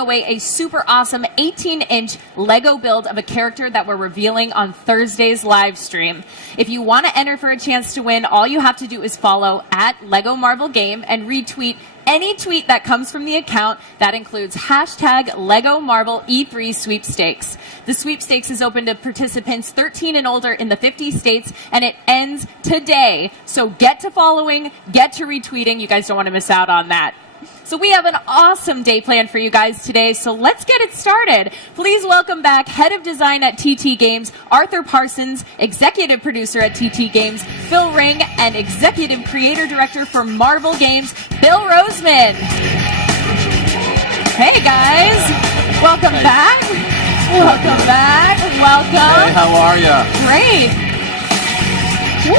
away a super awesome 18-inch Lego build of a character that we're revealing on Thursday's live stream. If you want to enter for a chance to win, all you have to do is follow @LegoMarvelGame and retweet any tweet that comes from the account. That includes #LegoMarvelE3 sweepstakes. The sweepstakes is open to participants 13 and older in the 50 states, and it ends today. So get to following, get to retweeting. You guys don't want to miss out on that. So we have an awesome day planned for you guys today, so let's get it started. Please welcome back Head of Design at TT Games, Arthur Parsons, Executive Producer at TT Games, Phil Ring, and Executive Creator Director for Marvel Games, Bill Roseman. Hey guys, welcome back. Welcome back. Welcome. Hey, how are ya? Great. Woo.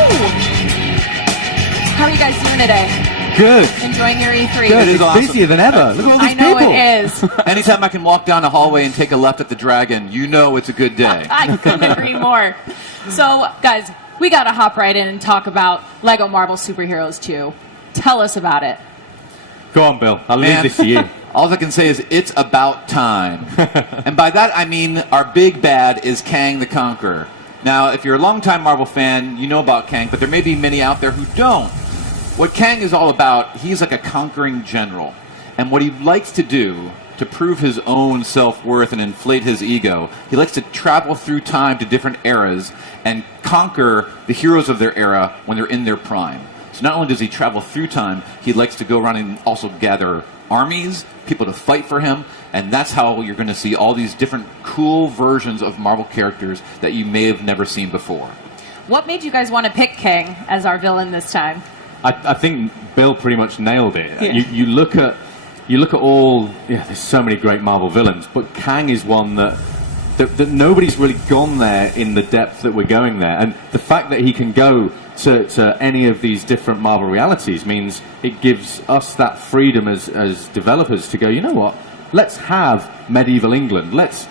How are you guys doing today? Good. Enjoying your E3. Good. It's awesome. busier than ever. Look at all these I know people. it is. Anytime I can walk down a hallway and take a left at the Dragon, you know it's a good day. I couldn't agree more. So, guys, we got to hop right in and talk about Lego Marvel Superheroes 2. Tell us about it. Go on, Bill. I'll leave this to you. All I can say is it's about time. And by that I mean our big bad is Kang the Conqueror. Now, if you're a longtime Marvel fan, you know about Kang, but there may be many out there who don't. What Kang is all about, he's like a conquering general. And what he likes to do to prove his own self-worth and inflate his ego, he likes to travel through time to different eras and conquer the heroes of their era when they're in their prime. So not only does he travel through time, he likes to go around and also gather armies, people to fight for him, and that's how you're going to see all these different cool versions of Marvel characters that you may have never seen before. What made you guys want to pick Kang as our villain this time? I think Bill pretty much nailed it. Yeah. You look at all. Yeah, there's so many great Marvel villains, but Kang is one that nobody's really gone there in the depth that we're going there. And the fact that he can go to any of these different Marvel realities means it gives us that freedom as developers to go, you know what? Let's have medieval England. Let's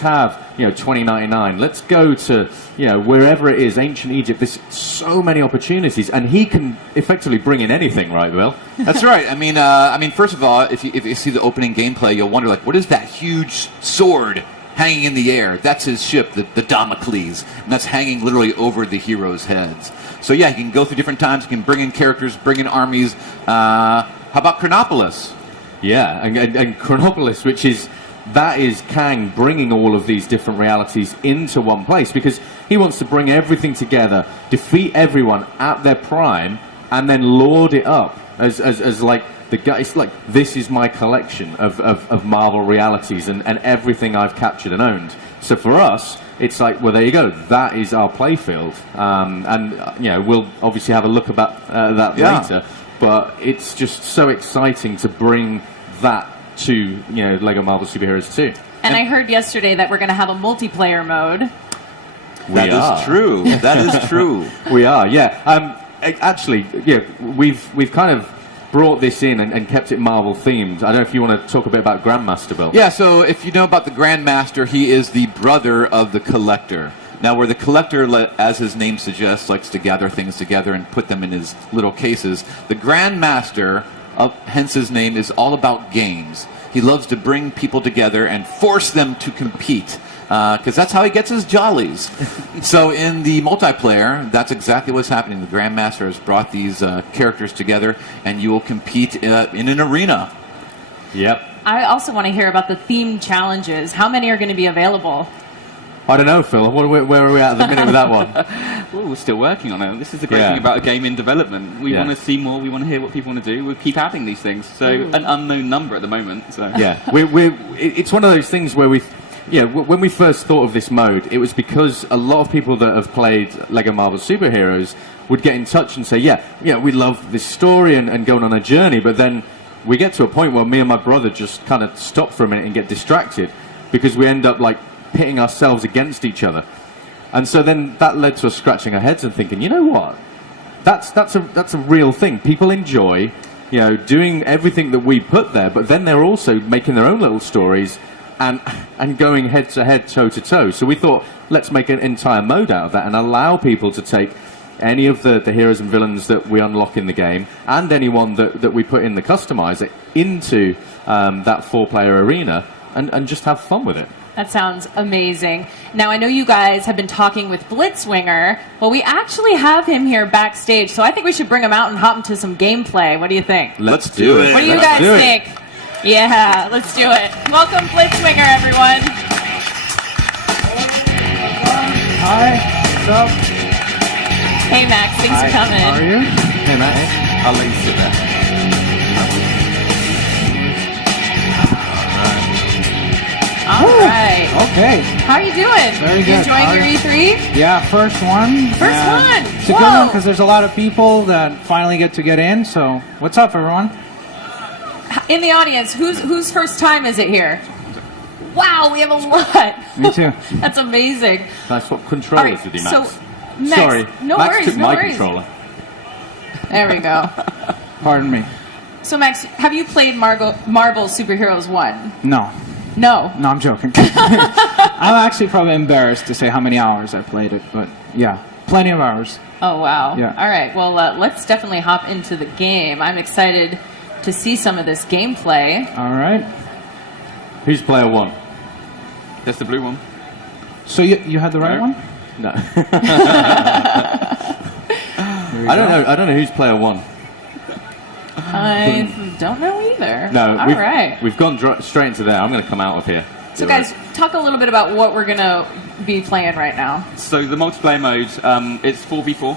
have 2099. Let's go to wherever it is, ancient Egypt. There's so many opportunities, and he can effectively bring in anything, right, Bill? That's right. I mean, first of all, if you see the opening gameplay, you'll wonder, like, what is that huge sword hanging in the air? That's his ship, the Damocles, and that's hanging literally over the heroes' heads. So yeah, he can go through different times. He can bring in characters, bring in armies. How about Chronopolis? Yeah, and Chronopolis, that is Kang bringing all of these different realities into one place, because he wants to bring everything together, defeat everyone at their prime, and then lord it up as like the guy. It's like, this is my collection of Marvel realities and everything I've captured and owned. So for us, it's like, well, there you go. That is our playfield, and we'll obviously have a look about that later. But it's just so exciting to bring that to Lego Marvel Superheroes 2. And I heard yesterday that we're going to have a multiplayer mode. That is true. That is true. We are, yeah. Actually, yeah, we've kind of brought this in and kept it Marvel themed. I don't know if you want to talk a bit about Grandmaster, Bill. Yeah, so if you know about the Grandmaster, he is the brother of the Collector. Now, where the Collector, as his name suggests, likes to gather things together and put them in his little cases, the Grandmaster, hence his name, is all about games. He loves to bring people together and force them to compete, because that's how he gets his jollies. So in the multiplayer, that's exactly what's happening. The Grandmaster has brought these characters together, and you will compete in an arena. Yep. I also want to hear about the themed challenges. How many are going to be available? I don't know, Phil. Where are we at the minute with that one? Well, we're still working on it. This is the great thing about a game in development. We want to see more. We want to hear what people want to do. We'll keep adding these things. So an unknown number at the moment. So. Yeah, it's one of those things where when we first thought of this mode, it was because a lot of people that have played Lego Marvel Superheroes would get in touch and say, we love this story and going on a journey, but then we get to a point where me and my brother just kind of stop for a minute and get distracted, because we end up like pitting ourselves against each other. And so then that led to us scratching our heads and thinking, you know what? That's a real thing. People enjoy, doing everything that we put there, but then they're also making their own little stories and going head to head, toe to toe. So we thought, let's make an entire mode out of that and allow people to take any of the heroes and villains that we unlock in the game, and anyone that we put in the customizer into that 4-player arena, and just have fun with it. That sounds amazing. Now, I know you guys have been talking with Blitzwinger, but we actually have him here backstage, so I think we should bring him out and hop into some gameplay. What do you think? Let's do it. What do you guys think? Yeah, let's do it. Welcome, Blitzwinger, everyone. Hi, what's up? Hey, Max, thanks for coming. How are you? Hey, Matt. I'll let you sit there. All right. Okay. How are you doing? Very You good. enjoying your E3? Yeah, first one. First one. It's a good Whoa. one because there's a lot of people that finally get to get in. So, what's up, everyone? In the audience, whose first time is it here? Wow, we have a lot. Me too. That's amazing. That's what All controllers right, would do, so Max. Max, Sorry, no Max worries, took no my worries. controller. There we go. Pardon me. So Max, have you played Marvel Superheroes 1? No. No. No, I'm joking. I'm actually probably embarrassed to say how many hours I played it, but yeah, plenty of hours. Oh wow. Yeah. All right. Well, let's definitely hop into the game. I'm excited to see some of this gameplay. All right. Who's player 1? That's the blue one. So you had the right No. one? No. There you I don't go. know. I don't know who's player 1. I don't know either. No. All right. We've gone straight into there. I'm going to come out of here. So guys, talk a little bit about what we're gonna be playing right now. So the multiplayer mode, it's 4v4.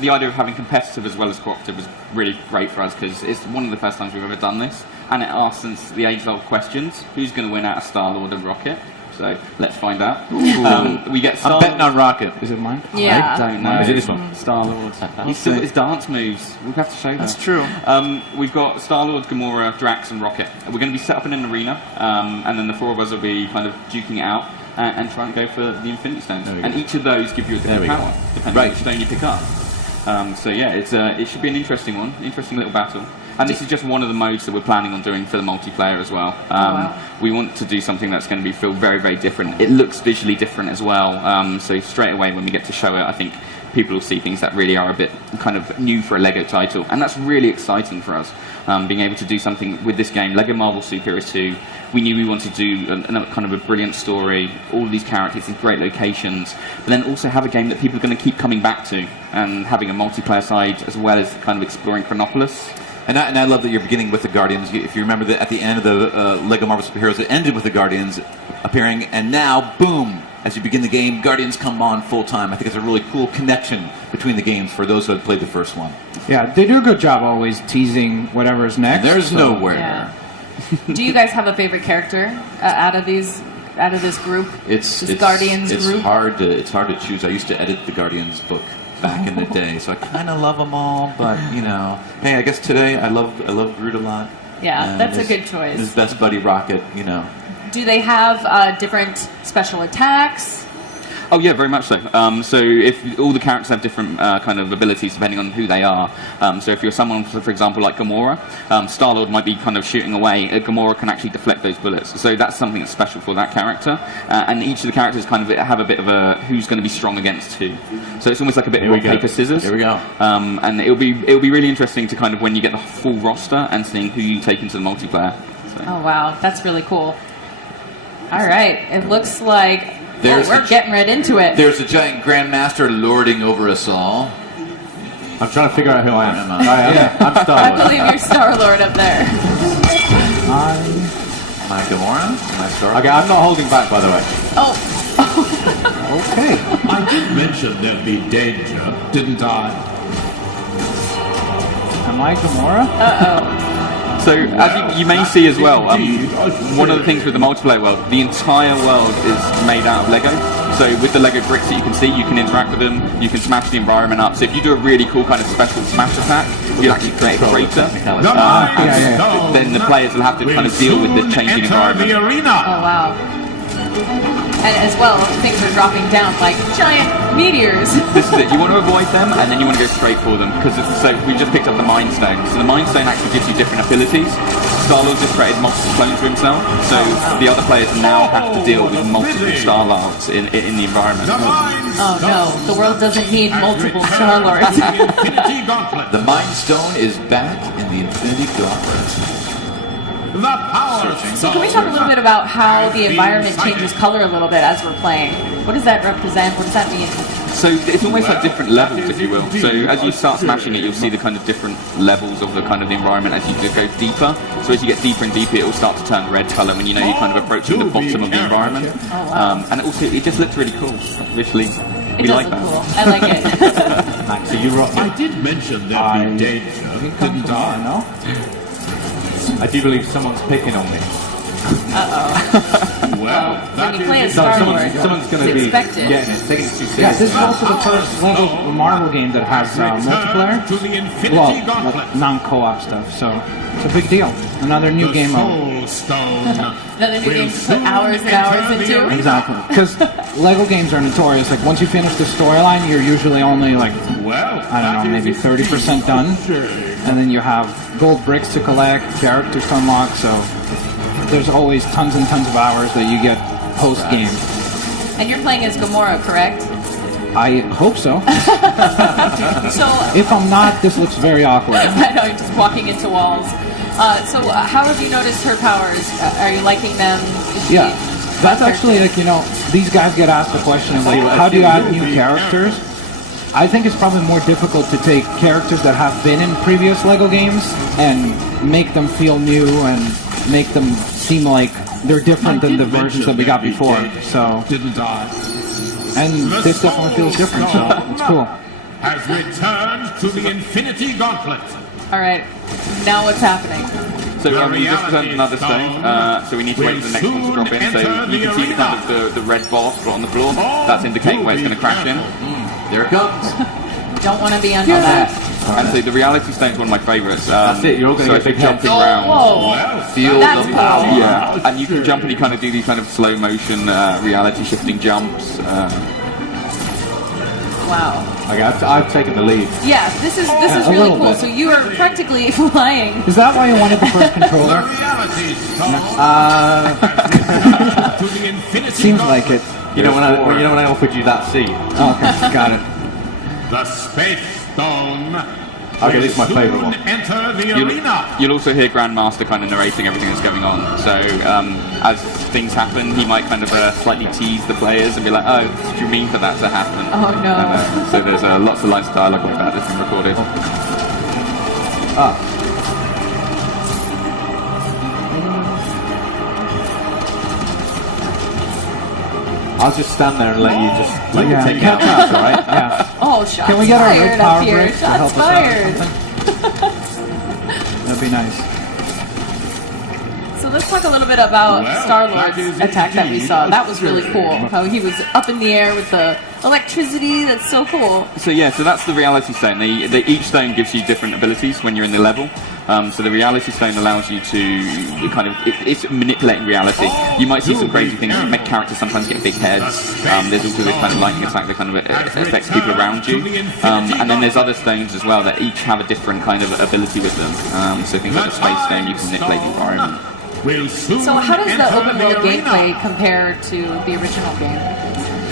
The idea of having competitive as well as cooperative was really great for us because it's one of the first times we've ever done this, and it asks us the age-old questions: who's going to win out of Star-Lord and Rocket? So let's find out. We get I'm Star-Lord. betting on Rocket. Is it mine? Yeah. I don't know. Is it this one? Star-Lord. He's still got his dance moves. We'll have to show that. That's true. We've got Star-Lord, Gamora, Drax, and Rocket. We're going to be set up in an arena, and then the 4 of us will be kind of duking it out and trying to go for the Infinity Stones. There we And go. each of those give you a different There we go. power, depending Right. on which stone you pick up. So yeah, it should be an interesting one, interesting little battle. And this is just one of the modes that we're planning on doing for the multiplayer as well. wow. We want to do something that's going to feel very, very different. It looks visually different as well. So straight away when we get to show it, I think people will see things that really are a bit kind of new for a LEGO title. And that's really exciting for us, being able to do something with this game. LEGO Marvel Superheroes 2, we knew we wanted to do a kind of a brilliant story, all of these characters, these great locations, but then also have a game that people are going to keep coming back to, and having a multiplayer side as well as kind of exploring Chronopolis. And I love that you're beginning with the Guardians. If you remember that at the end of the LEGO Marvel Superheroes, it ended with the Guardians appearing, and now, boom, as you begin the game, Guardians come on full time. I think it's a really cool connection between the games for those who have played the first one. Yeah, they do a good job always teasing whatever's next. There's so- nowhere. Yeah. Do you guys have a favorite character out of this group? It's Guardians it's group? hard to choose. I used to edit the Guardians book back in the day, so I kind of love them all. But you know, hey, I guess today I love Groot a lot. Yeah, And that's a his- good choice. His best buddy Rocket, you know. Do they have different special attacks? Oh yeah, very much so. So if all the characters have different kind of abilities depending on who they are. So if you're someone, for example, like Gamora, Star-Lord might be kind of shooting away. Gamora can actually deflect those bullets. So that's something that's special for that character. And each of the characters kind of have a bit of a who's going to be strong against who. So it's almost like a bit of rock, paper, scissors. Here we go. And it'll be really interesting to kind of when you get the full roster and seeing who you take into the multiplayer. So. Oh wow, that's really cool. All right, it looks like we're getting right into it. There's a giant Grandmaster lording over us all. I'm trying to figure out who I am. Am I? I'm I Star-Lord. believe you're Star-Lord up there. Am I Gamora? Am I Star? Okay, I'm not holding back, by the way. Oh, Okay. I did mention there'd be danger, didn't I? Am I Gamora? So, as you may see as well, one of the things with the multiplayer world, the entire world is made out of Lego. So with the Lego bricks that you can see, you can interact with them, you can smash the environment up. So if you do a really cool kind of special smash attack, you'll actually create a crater. And then the players will have to kind of deal with the changing environment. oh wow. And as well, things are dropping down like giant meteors. This is it. You want to avoid them, and then you want to go straight for them. Because so we just picked up the Mind Stone. So the Mind Stone actually gives you different abilities. Star-Lord just created multiple clones for himself, so the other players now have to deal with multiple Star-Lords in the environment. Oh no, the world doesn't need multiple Star-Lords. Infinity Gauntlet. The Mind Stone is back in the Infinity Gauntlet. The Power So can we talk a little bit about how the environment changes color a little bit as we're playing? What does that represent? What does that mean? So it's almost like different levels, if you will. So as you start smashing it, you'll see the kind of different levels of the kind of the environment as you just go deeper. So as you get deeper and deeper, it will start to turn red color when you know you're kind of approaching the bottom of the environment. Oh, wow. And also, it just looks really cool visually. It We does like look that. cool. I like it. Max, are you rock? I did mention there'd be danger, didn't I? No? I do believe someone's picking on me. Well, When that you play a is Star-Lord, Someone's going to it's be expected. getting it, taking it too Yeah, serious. this is also the first Lego Marvel game that has multiplayer. to the Infinity Well, Gauntlet. like non-co-op stuff, so it's a big deal. Another new The game mode. Soul Stone. Another new will game to put soon hours and enter hours the into. arena. Exactly. Because Lego games are notorious. Like, once you finish the storyline, you're usually only, like, Well, I don't know, maybe 30% done. And then you have gold bricks to collect, characters to unlock, so there's always tons and tons of hours that you get post-game. And you're playing as Gamora, correct? I hope so. So If I'm not, this looks very awkward. I know, you're just walking into walls. How have you noticed her powers? Are you liking them? Is she- Yeah, that's actually like, these guys get asked the question of like, how do you add new characters? I think it's probably more difficult to take characters that have been in previous Lego games and make them feel new and make them seem like they're different than the versions that we got before. So, Didn't I? and this definitely feels different, so it's cool. Has returned to the Infinity Gauntlet. All right, now what's happening? So we just turned another stone, so we need to wait for the next one to drop in. So you can see the kind of the red bar spot on the floor. That's indicating where it's going to crash in. There it comes. Don't want to be under that. And so the reality stone is one of my favourites. That's it, you're all going so to it's get a big jumping Oh, around. whoa. Feel That's the cool. power. Yeah, and you can jump and you kind of do these kind of slow motion reality shifting jumps. Wow. Okay, I've taken the lead. Yeah, this is a really little cool. bit. So you are practically flying. Is that why you wanted the first controller? Reality Stone to the Infinity Seems like it. You know when I offered you that seat? Oh, okay, got it. The Space Stone. Okay, this is my will favourite one. soon Enter the arena. You'll also hear Grandmaster kind of narrating everything that's going on. So as things happen, he might kind of slightly tease the players and be like, "Oh, what do you mean for that to happen?" Oh, no. And, so there's lots of lines of dialogue like that that's been recorded. I'll just stand there and let you just Yeah. take out shots, all right? Yeah. Oh, shots Can we get our fired red up power here. bricks to help Shots us out or fired. something? That'd be nice. So let's talk a little bit about Well, Star-Lord's that is attack that we indeed saw. That was really cool. How he was up in the air with the electricity. That's so cool. So yeah, so that's the reality stone. Each stone gives you different abilities when you're in the level. So the reality stone allows you to kind of it's manipulating reality. You might see some crazy things. Make characters sometimes get big heads. There's also this kind of lightning attack that kind of affects people around you. And then there's other stones as well that each have a different kind of ability with them. So things like the space stone, you can manipulate the environment. Will soon So how does the enter open world arena. gameplay compare to the original game?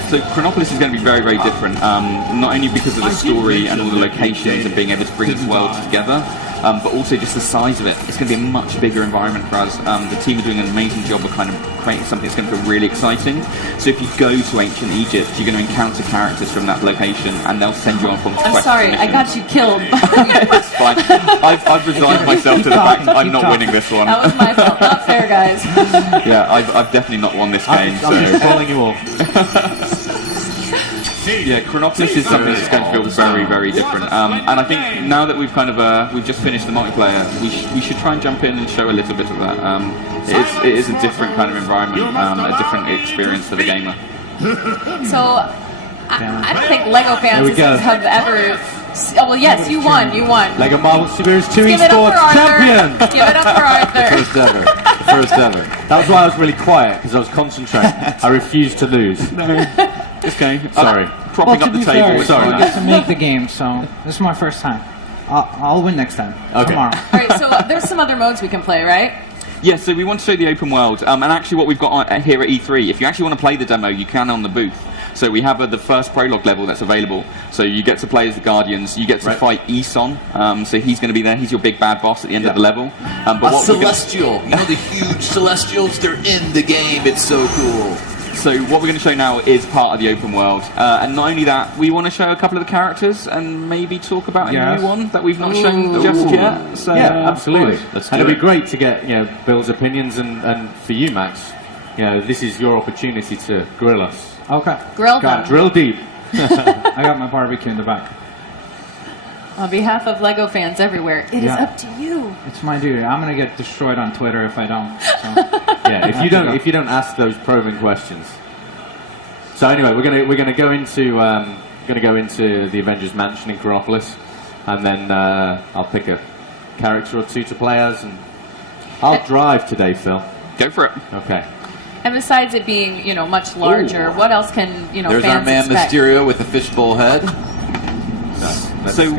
So Chronopolis is going to be very, very different. Not only because of the story and all the locations and being able to bring its worlds together, but also just the size of it. It's going to be a much bigger environment for us. The team are doing an amazing job of kind of creating something that's going to feel really exciting. So if you go to ancient Egypt, you're going to encounter characters from that location, and they'll send you on forms of I'm quests sorry, and I got missions. you killed. It's fine. I've resigned myself to the fact that I'm not winning this one. That was my fault. Not fair, guys. Yeah, I've definitely not won this game. I'm just So calling you all. yeah, Chronopolis is something that's going to feel very, very different. And I think now that we've kind of we've just finished the multiplayer, we should try and jump in and show a little bit of that. It is a different kind of environment, a different experience for the gamer. So I don't think Lego There we fans go. have ever. Oh well, yes, you won. You won. Lego Marvel Series 2 Give it up Esports for Arthur. champion! Give it up for Arthur. First ever. The first ever. That was why I was really quiet, because I was concentrating. I refused to lose. Okay, Sorry. propping to up the be table. fair, is sorry, I fine. get to make the game, so this is my first time. I'll win next time. Okay. Tomorrow. All right, so there's some other modes we can play, right? Yeah, so we want to show the open world, and actually what we've got here at E3, if you actually want to play the demo, you can on the booth. So we have the first prologue level that's available. So you get to play as the Guardians. You get to fight Eson. So he's going to be there. He's your big bad boss at the end of the level. But a Celestial. You know the huge Celestials? They're in the game. It's so cool. So what we're going to show now is part of the open world. And not only that, we want to show a couple of the characters and maybe talk about a new one that we've not shown just yet. So, yeah, absolutely. Let's and do it'd it. be great to get Bill's opinions, and for you, Max, this is your opportunity to grill us. Okay. Grill Got them. it. Drill deep. I got my barbecue in the back. On behalf of LEGO fans everywhere, it is Yeah. up to you. It's my duty. I'm gonna get destroyed on Twitter if I don't. So. Yeah, if you don't ask those probing questions. So anyway, we're gonna go into the Avengers Mansion in Chronopolis, and then I'll pick a character or two to play as, and I'll drive today, Phil. Go for it. Okay. And besides it being, much larger, what else can, There's fans our man expect? Mysterio with the fishbowl head. So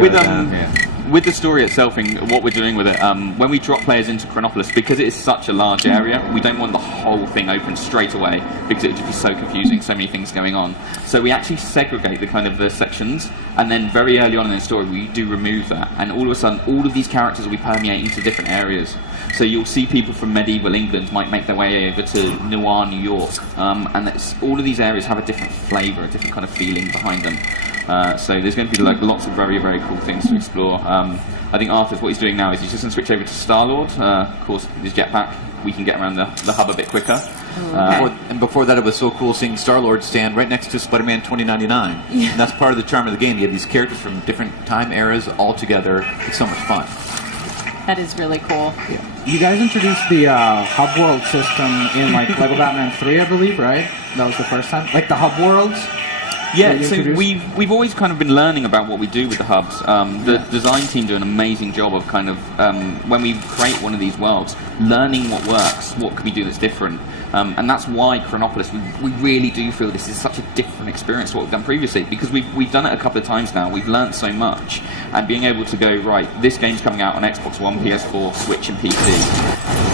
with the story itself and what we're doing with it, when we drop players into Chronopolis, because it is such a large area, we don't want the whole thing open straight away because it would just be so confusing, so many things going on. So we actually segregate the sections, and then very early on in the story we do remove that, and all of a sudden all of these characters will be permeating to different areas. So you'll see people from medieval England might make their way over to noir New York, and all of these areas have a different flavour, a different kind of feeling behind them. So there's going to be lots of very, very cool things to explore. I think Arthur's what he's doing now is he's just going to switch over to Star-Lord. Of course, his jetpack, we can get around the hub a bit quicker. Before that, it was so cool seeing Star-Lord stand right next to Spider-Man 2099. Yeah. And that's part of the charm of the game. You have these characters from different time eras all together. It's so much fun. That is really cool. You guys introduced the hub world system in LEGO Batman 3, I believe, right? That was the first time. Like the hub worlds. Yeah, that you so introduced? we've always kind of been learning about what we do with the hubs. The design team do an amazing job of kind of, when we create one of these worlds, learning what works, what can we do that's different. And that's why Chronopolis, we really do feel this is such a different experience to what we've done previously, because we've done it a couple of times now, we've learned so much, and being able to go, right, this game's coming out on Xbox One, PS4, Switch and PC.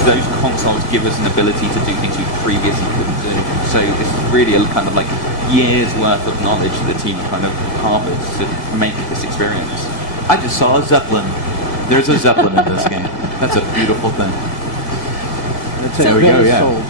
Those consoles give us an ability to do things we previously couldn't do. So this is really a kind of like years worth of knowledge that the team kind of harbored to make this experience. I just saw a Zeppelin. There's a Zeppelin in this game. That's a beautiful thing. That's So- it. There Very yeah. sold.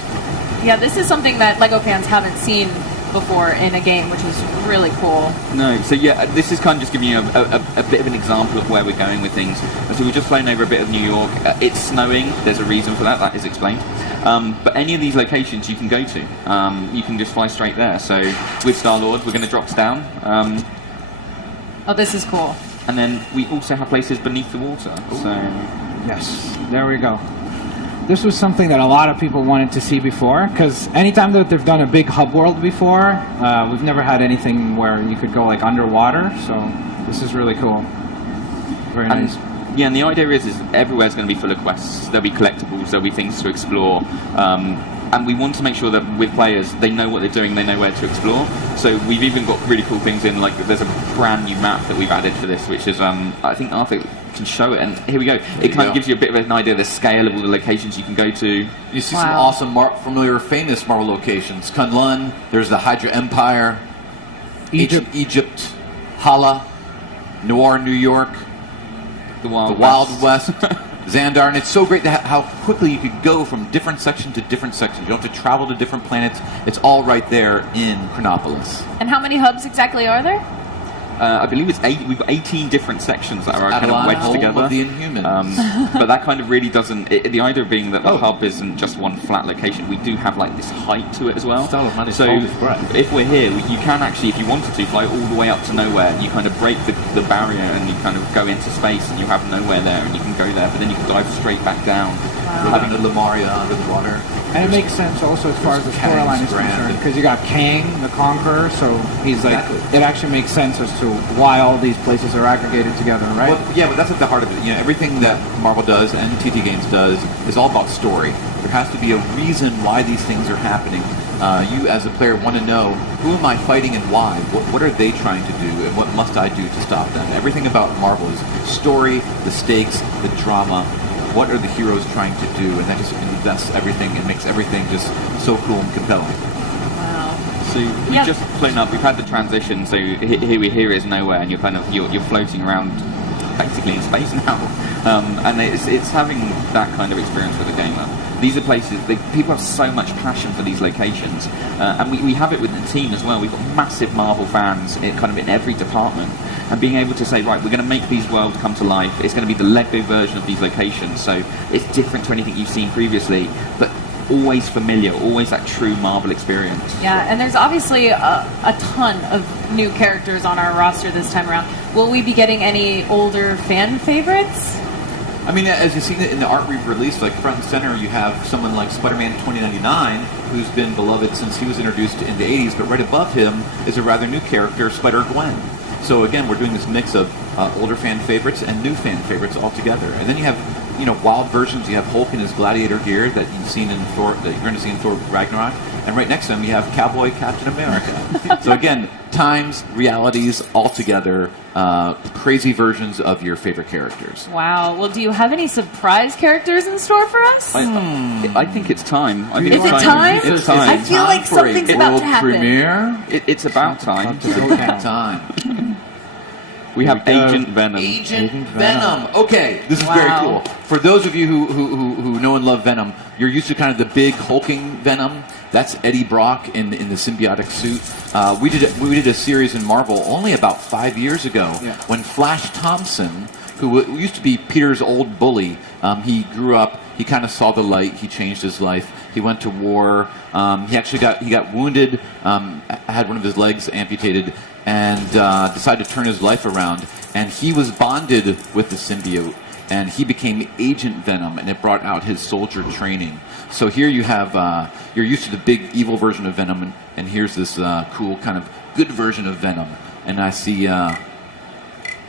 Yeah, this is something that LEGO fans haven't seen before in a game, which is really cool. No, so yeah, this is kind of just giving you a bit of an example of where we're going with things. So we've just flown over a bit of New York. It's snowing. There's a reason for that. That is explained. But any of these locations you can go to. You can just fly straight there. So with Star-Lord, we're going to drop down. Oh, this is cool. And then we also have places beneath the water. So Yes, there we go. This was something that a lot of people wanted to see before, because anytime that they've done a big hub world before, we've never had anything where you could go underwater, so this is really cool. Very nice. Yeah, and the idea is everywhere's going to be full of quests. There'll be collectibles, there'll be things to explore. And we want to make sure that with players, they know what they're doing, they know where to explore. So we've even got really cool things in, like there's a brand new map that we've added for this, which is, I think Arthur can show it, and here we go. It kind of gives you a bit of an idea of the scale of all the locations you can go to. You see some awesome, familiar, famous Marvel locations. Kunlun, there's the Hydra Empire, Egypt, Hala, Noir, New York, The the Wild Wild West, Xandar, and it's so great how quickly you could go from different section to different sections. You don't have to travel to different planets. It's all right there in Chronopolis. And how many hubs exactly are there? I believe it's 8. We've got 18 different sections that are kind of wedged together. Of the Inhumans. But that kind of really doesn't. The idea being that the hub isn't just one flat location. We do have this height to it as well. Star-Lord managed So to hold his breath. if we're here, you can actually, if you wanted to, fly all the way up to nowhere. You kind of break the barrier and you kind of go into space and you have nowhere there and you can go there, but then you can dive straight back down. Having the Lemuria under the water. And it makes sense also as far as the storyline is concerned, because you got Kang, the Conqueror, so he's it actually makes sense as to why all these places are aggregated together, right? Well, yeah, but that's at the heart of it. Everything that Marvel does and TT Games does is all about story. There has to be a reason why these things are happening. You, as a player, want to know, who am I fighting and why? What are they trying to do, and what must I do to stop them? Everything about Marvel is story, the stakes, the drama. What are the heroes trying to do? And that just invests everything and makes everything just so cool and compelling. Wow. So we've just flown up. We've had the transition. So here is nowhere, and you're floating around basically in space now. And it's having that kind of experience with a gamer. These are places, people have so much passion for these locations. And we have it with the team as well. We've got massive Marvel fans in every department. And being able to say, right, we're going to make these worlds come to life. It's going to be the Lego version of these locations. So it's different to anything you've seen previously, but always familiar, always that true Marvel experience. Yeah, and there's obviously a ton of new characters on our roster this time around. Will we be getting any older fan favorites? I mean, as you've seen it in the art we've released, like front and center, you have someone like Spider-Man 2099, who's been beloved since he was introduced in the 80s, but right above him is a rather new character, Spider-Gwen. So again, we're doing this mix of older fan favorites and new fan favorites all together. And then you have, wild versions. You have Hulk in his gladiator gear that you've seen in Thor, that you're going to see in Thor Ragnarok. And right next to him, you have Cowboy Captain America. So again, times, realities, all together, crazy versions of your favorite characters. Wow. Well, do you have any surprise characters in store for us? I think it's time. Is it time? It's time. I feel like something's about to happen. Premiere? It's about time. It's about time. We have Agent Venom. Agent Venom. Okay, this is very cool. For those of you who know and love Venom, you're used to kind of the big hulking Venom. That's Eddie Brock in the symbiotic suit. We did a series in Marvel only about 5 years ago when Flash Thompson, who used to be Peter's old bully, he grew up. He kind of saw the light. He changed his life. He went to war. He actually got wounded. Had one of his legs amputated, and decided to turn his life around. And he was bonded with the symbiote, and he became Agent Venom, and it brought out his soldier training. So here you have, you're used to the big evil version of Venom, and here's this cool kind of good version of Venom. And I see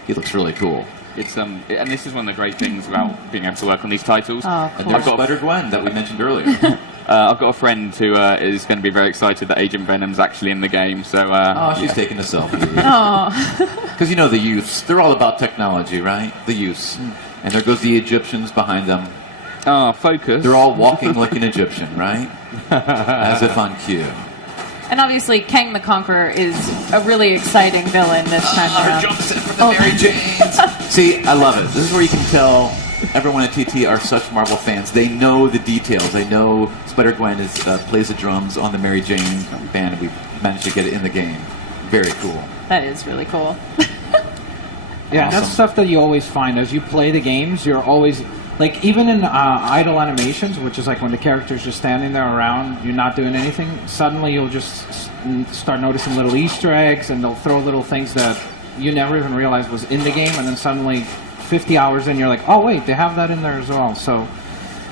he looks really cool. It's and this is one of the great things about being able to work on these titles. Oh, cool. And there's Spider-Gwen that we mentioned earlier. I've got a friend who is going to be very excited that Agent Venom's actually in the game. So she's taking a selfie. Oh. Because the youths, they're all about technology, right? The youths. And there goes the Egyptians behind them. Oh, focus. They're all walking like an Egyptian, right? As if on cue. And obviously, Kang the Conqueror is a really exciting villain this time around. Jumps in from the Mary Janes. See, I love it. This is where you can tell everyone at TT are such Marvel fans. They know the details. They know Spider-Gwen plays the drums on the Mary Jane band. We managed to get it in the game. Very cool. That is really cool. Yeah, that's stuff that you always find as you play the games. You're always like, even in idle animations, which is like when the character's just standing there around, you're not doing anything. Suddenly, you'll just start noticing little Easter eggs, and they'll throw little things that you never even realized was in the game, and then suddenly, 50 hours in, you're like, oh wait, they have that in there as well. So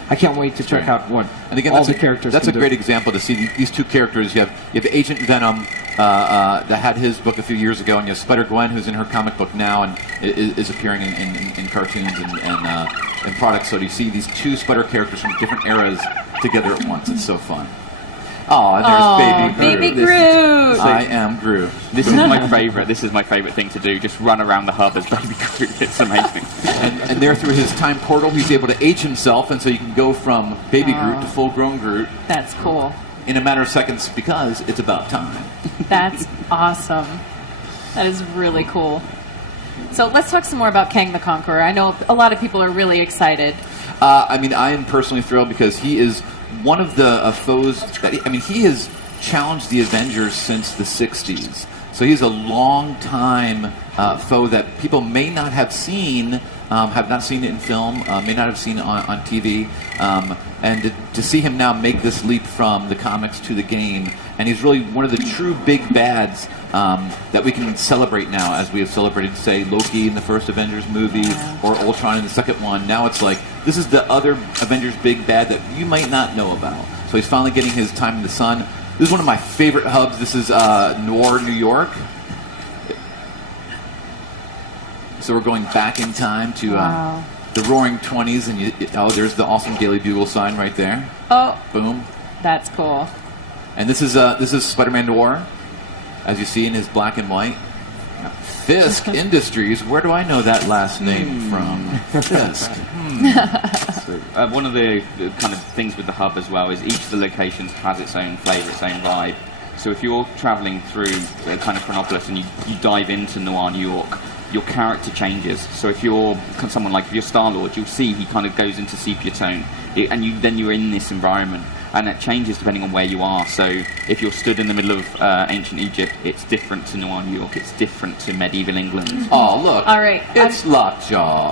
I can't wait to check out what all the characters. That's a can great do. example to see these two characters. You have Agent Venom. That had his book a few years ago, and you have Spider-Gwen, who's in her comic book now and is appearing in cartoons and products. So you see these two Spider characters from different eras together at once. It's so fun. Oh, and there's Baby Groot. Baby Groot. I am Groot. This is my favorite. This is my favorite thing to do. Just run around the hub as Baby Groot. It's amazing. And there, through his time portal, he's able to age himself, and so you can go from Baby Groot to full-grown Groot That's cool. in a matter of seconds because it's about time. That's awesome. That is really cool. So let's talk some more about Kang the Conqueror. I know a lot of people are really excited. I am personally thrilled because he is one of the foes that he has challenged the Avengers since the 60s. So he's a long-time foe that people may not have seen, have not seen it in film, may not have seen on TV. And to see him now make this leap from the comics to the game, and he's really one of the true big bads that we can celebrate now, as we have celebrated, say, Loki in the first Avengers movie, or Ultron in the second one. Now it's like, this is the other Avengers big bad that you might not know about. So he's finally getting his time in the sun. This is one of my favorite hubs. This is Noir, New York. So we're going back in time to the Roaring 20s, and there's the awesome Daily Bugle sign right there. Oh, Boom. that's cool. And this is Spider-Man Noir, as you see in his black and white. Fisk Industries. Where do I know that last name from? Fisk. One of the kind of things with the hub as well is each of the locations has its own flavour, its own vibe. So if you're traveling through kind of Chronopolis and you dive into Noir New York, your character changes. So if you're someone like, if you're Star-Lord, you'll see he kind of goes into sepia tone, and then you're in this environment, and it changes depending on where you are. So if you're stood in the middle of ancient Egypt, it's different to Noir New York, it's different to medieval England. Oh, look. All right. It's Lockjaw.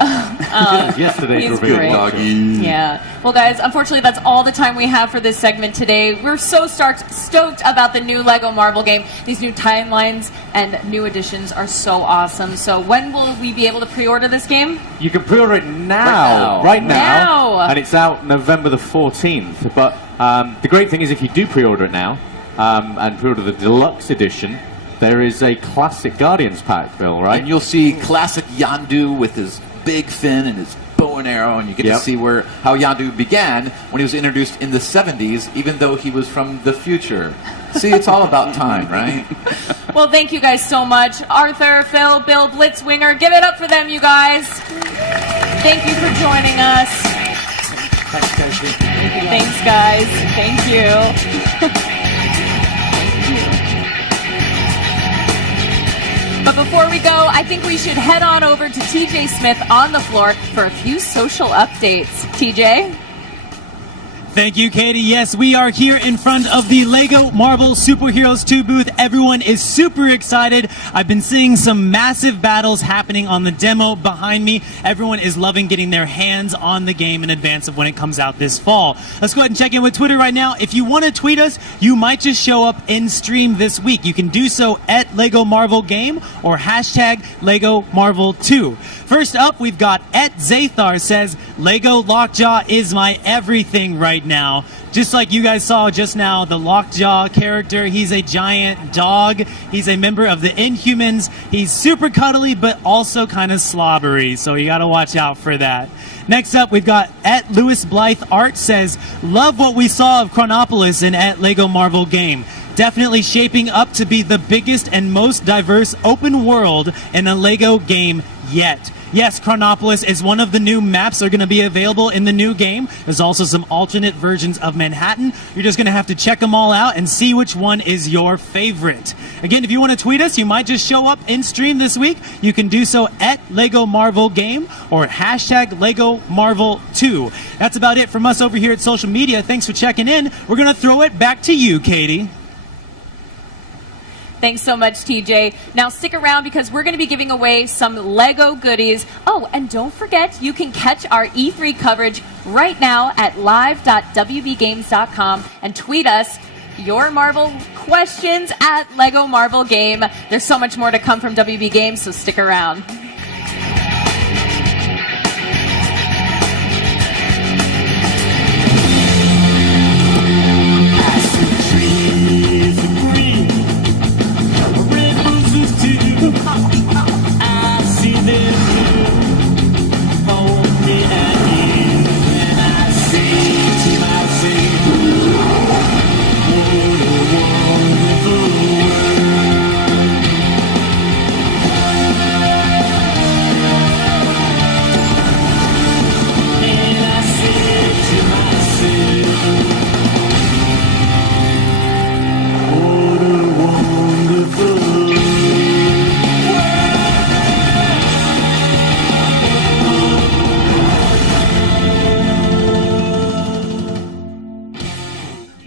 Yesterday's He's reveal. great. Lockjaw. Yeah. Well, guys, unfortunately, that's all the time we have for this segment today. We're so stoked about the new Lego Marvel game. These new timelines and new additions are so awesome. So when will we be able to pre-order this game? You can pre-order it now. Right now. And it's out November the 14th. But the great thing is if you do pre-order it now, and pre-order the deluxe edition, there is a classic Guardians pack, Bill, right? And you'll see classic Yondu with his big fin and his bow and arrow, and you get to see how Yondu began when he was introduced in the 70s, even though he was from the future. See, it's all about time, right? Well, thank you guys so much. Arthur, Phil, Bill, Blitzwinger, give it up for them, you guys. Thank you for joining us. Thanks, guys. Thank you. But before we go, I think we should head on over to TJ Smith on the floor for a few social updates. TJ? Thank you, Katie. Yes, we are here in front of the Lego Marvel Superheroes 2 booth. Everyone is super excited. I've been seeing some massive battles happening on the demo behind me. Everyone is loving getting their hands on the game in advance of when it comes out this fall. Let's go ahead and check in with Twitter right now. If you want to tweet us, you might just show up in stream this week. You can do so at Lego Marvel Game or hashtag Lego Marvel 2. First up, we've got at Zathar says, Lego Lockjaw is my everything right now. Just like you guys saw just now, the Lockjaw character, he's a giant dog. He's a member of the Inhumans. He's super cuddly, but also kind of slobbery, so you gotta watch out for that. Next up, we've got at Lewis Blythe Art says, love what we saw of Chronopolis in at Lego Marvel Game. Definitely shaping up to be the biggest and most diverse open world in a Lego game yet. Yes, Chronopolis is one of the new maps that are going to be available in the new game. There's also some alternate versions of Manhattan. You're just going to have to check them all out and see which one is your favorite. Again, if you want to tweet us, you might just show up in stream this week. You can do so at Lego Marvel Game or hashtag Lego Marvel 2. That's about it from us over here at social media. Thanks for checking in. We're going to throw it back to you, Katie. Thanks so much, TJ. Now stick around because we're going to be giving away some Lego goodies. Oh, and don't forget, you can catch our E3 coverage right now at live.wbgames.com and tweet us your Marvel questions at Lego Marvel Game. There's so much more to come from WB Games, so stick around.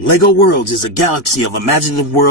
LEGO Worlds is a galaxy of imaginative worlds